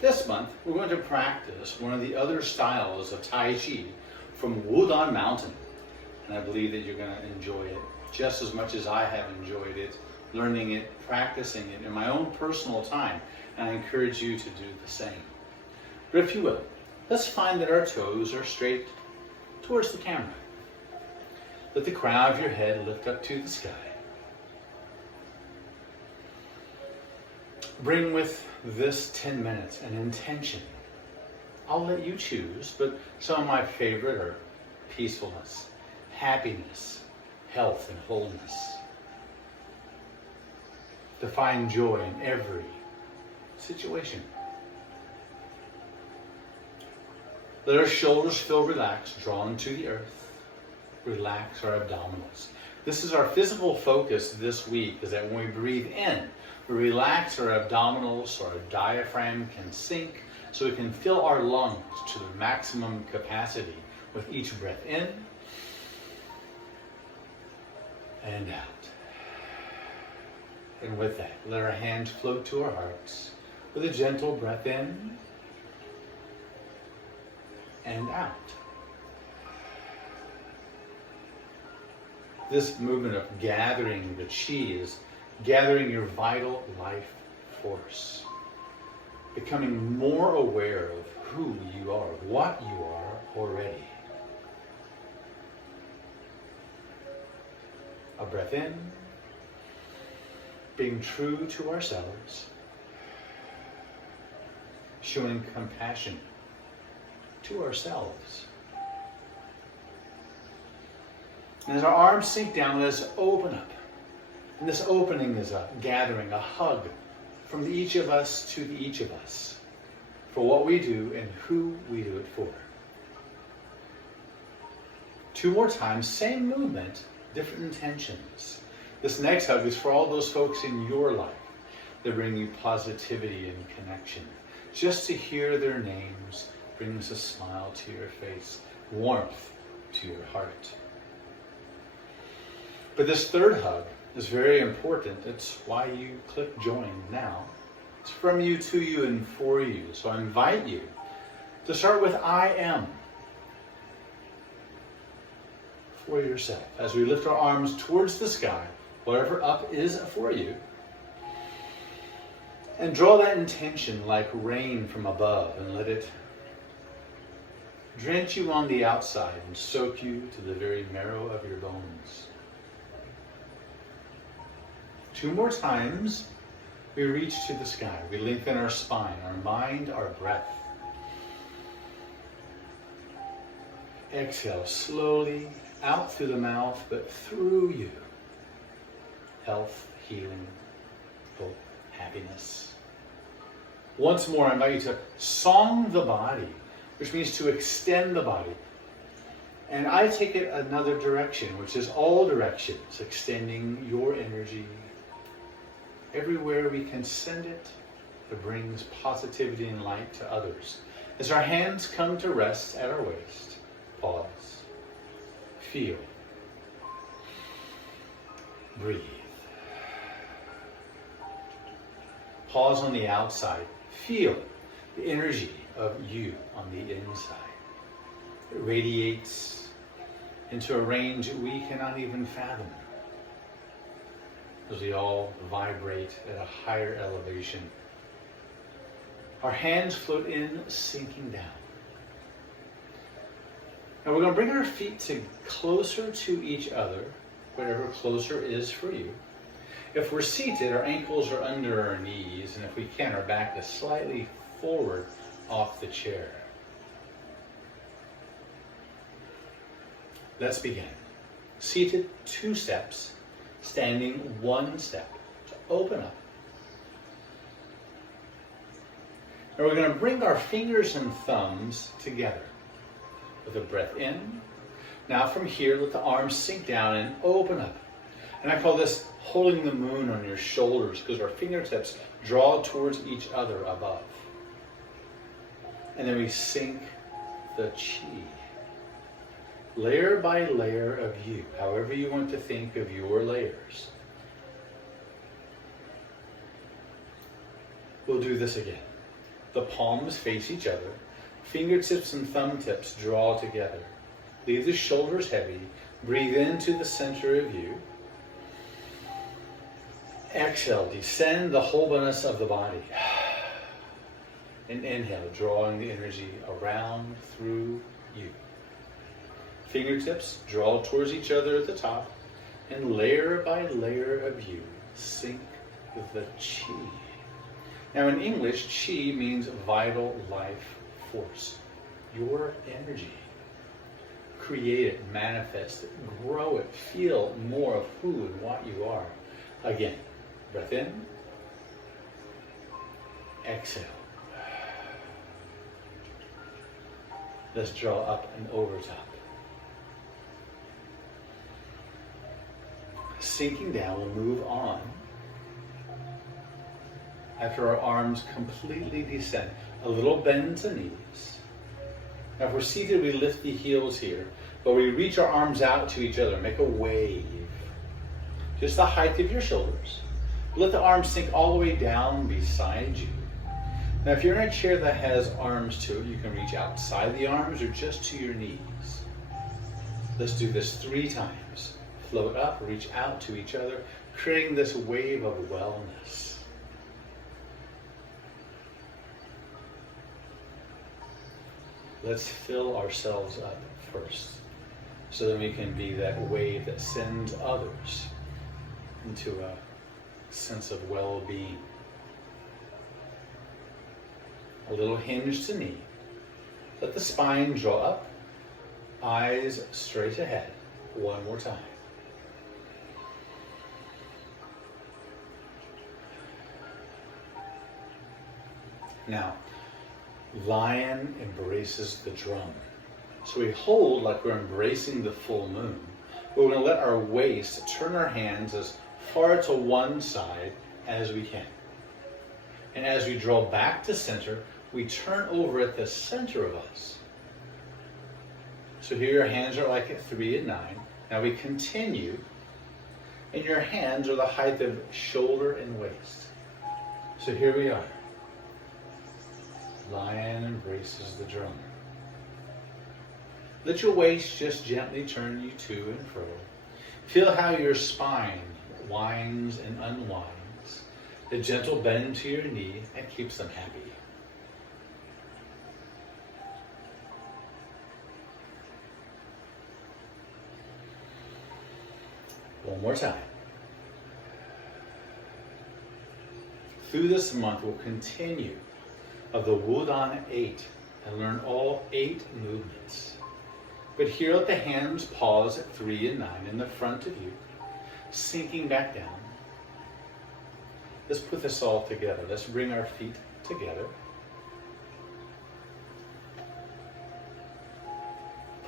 This month, we're going to practice one of the other styles of Tai Chi from Wudon Mountain. And I believe that you're going to enjoy it just as much as I have enjoyed it, learning it, practicing it in my own personal time. And I encourage you to do the same. But if you will, let's find that our toes are straight towards the camera. Let the crown of your head lift up to the sky. Bring with this 10 minutes an intention. I'll let you choose, but some of my favorite are peacefulness, happiness, health, and wholeness. To find joy in every situation. Let our shoulders feel relaxed, drawn to the earth. Relax our abdominals. This is our physical focus this week, is that when we breathe in, we relax our abdominals so our diaphragm can sink, so we can fill our lungs to the maximum capacity with each breath in and out. And with that, let our hands float to our hearts with a gentle breath in and out. This movement of gathering the chi is gathering your vital life force, becoming more aware of who you are, what you are already. A breath in, being true to ourselves, showing compassion to ourselves. And as our arms sink down, let's open up. And this opening is a gathering, a hug from each of us to each of us for what we do and who we do it for. 2 more times, same movement, different intentions. This next hug is for all those folks in your life that bring you positivity and connection. Just to hear their names brings a smile to your face, warmth to your heart. But this third hug is very important. It's why you click join now. It's from you, to you, and for you. So I invite you to start with I am for yourself. As we lift our arms towards the sky, whatever up is for you, and draw that intention like rain from above and let it drench you on the outside and soak you to the very marrow of your bones. 2 more times, we reach to the sky. We lengthen our spine, our mind, our breath. Exhale slowly out through the mouth, but through you. Health, healing, hope, happiness. Once more, I invite you to song the body, which means to extend the body. And I take it another direction, which is all directions, extending your energy everywhere we can send it. It brings positivity and light to others. As our hands come to rest at our waist, pause, feel, breathe. Pause on the outside, feel the energy of you on the inside. It radiates into a range we cannot even fathom, as we all vibrate at a higher elevation. Our hands float in, sinking down. Now we're going to bring our feet closer to each other, whatever closer is for you. If we're seated, our ankles are under our knees, and if we can, our back is slightly forward off the chair. Let's begin. Seated, 2 steps. Standing, 1 step to open up. And we're going to bring our fingers and thumbs together with a breath in. Now from here, let the arms sink down and open up. And I call this holding the moon on your shoulders, because our fingertips draw towards each other above. And then we sink the chi. Layer by layer of you, however you want to think of your layers. We'll do this again. The palms face each other. Fingertips and thumb tips draw together. Leave the shoulders heavy. Breathe into the center of you. Exhale, descend the wholeness of the body. And inhale, drawing the energy around through you. Fingertips draw towards each other at the top, and layer by layer of you sink the chi. Now in English, chi means vital life force. Your energy. Create it, manifest it, grow it, feel more of who and what you are. Again, breath in, exhale. Let's draw up and over top. Sinking down, we'll move on. After our arms completely descend, a little bend to knees. Now if we're seated, we lift the heels here, but we reach our arms out to each other, make a wave. Just the height of your shoulders. Let the arms sink all the way down beside you. Now if you're in a chair that has arms to it, you can reach outside the arms or just to your knees. Let's do this 3 times. Float up, reach out to each other, creating this wave of wellness. Let's fill ourselves up first, so that we can be that wave that sends others into a sense of well-being. A little hinge to knee. Let the spine draw up, eyes straight ahead. One more time. Now, lion embraces the drum. So we hold like we're embracing the full moon. We're going to let our waist turn our hands as far to one side as we can. And as we draw back to center, we turn over at the center of us. So here your hands are like at 3 and 9. Now we continue, and your hands are the height of shoulder and waist. So here we are. Lion embraces the drum. Let your waist just gently turn you to and fro. Feel how your spine winds and unwinds. The gentle bend to your knee that keeps them happy. One more time. Through this month, we'll continue of the Wudang 8 and learn all 8 movements. But here let the hands pause at 3 and 9 in the front of you, sinking back down. Let's put this all together. Let's bring our feet together.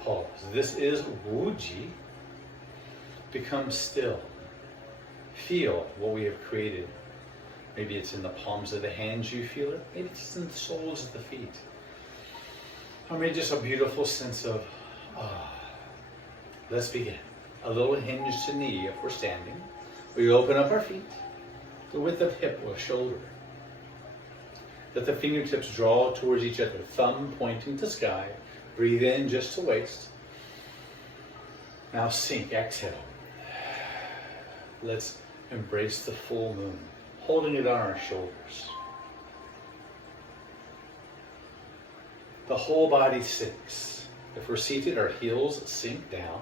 Pause. This is Wuji. Become still. Feel what we have created. Maybe it's in the palms of the hands you feel it. Maybe it's in the soles of the feet. Or maybe just a beautiful sense of, Let's begin. A little hinge to knee if we're standing. We open up our feet, the width of hip or shoulder. Let the fingertips draw towards each other, thumb pointing to sky. Breathe in just to waist. Now sink, exhale. Let's embrace the full moon, holding it on our shoulders. The whole body sinks. If we're seated, our heels sink down,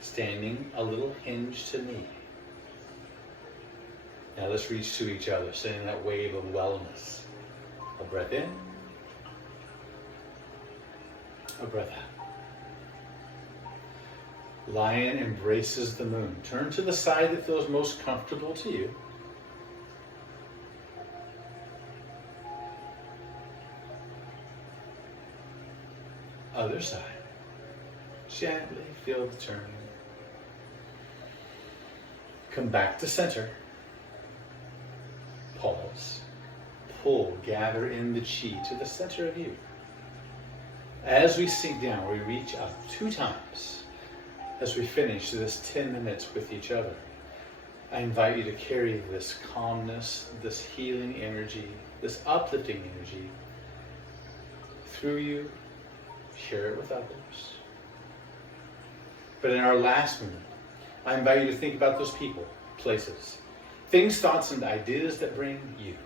standing a little hinge to knee. Now let's reach to each other, sending that wave of wellness. A breath in, a breath out. Lion embraces the moon. Turn to the side that feels most comfortable to you. Other side. Gently feel the turning. Come back to center. Pause. Pull, gather in the chi to the center of you. As we sink down, we reach up 2 times. As we finish this 10 minutes with each other, I invite you to carry this calmness, this healing energy, this uplifting energy through you, share it with others. But in our last movement, I invite you to think about those people, places, things, thoughts, and ideas that bring you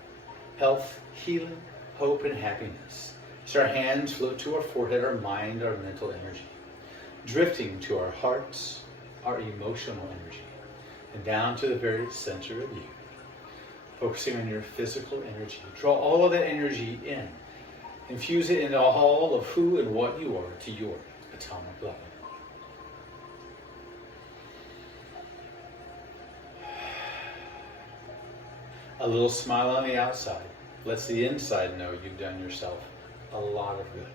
health, healing, hope, and happiness. As our hands float to our forehead, our mind, our mental energy, drifting to our hearts, our emotional energy, and down to the very center of you. Focusing on your physical energy. Draw all of that energy in. Infuse it into all of who and what you are to your atomic level. A little smile on the outside lets the inside know you've done yourself a lot of good.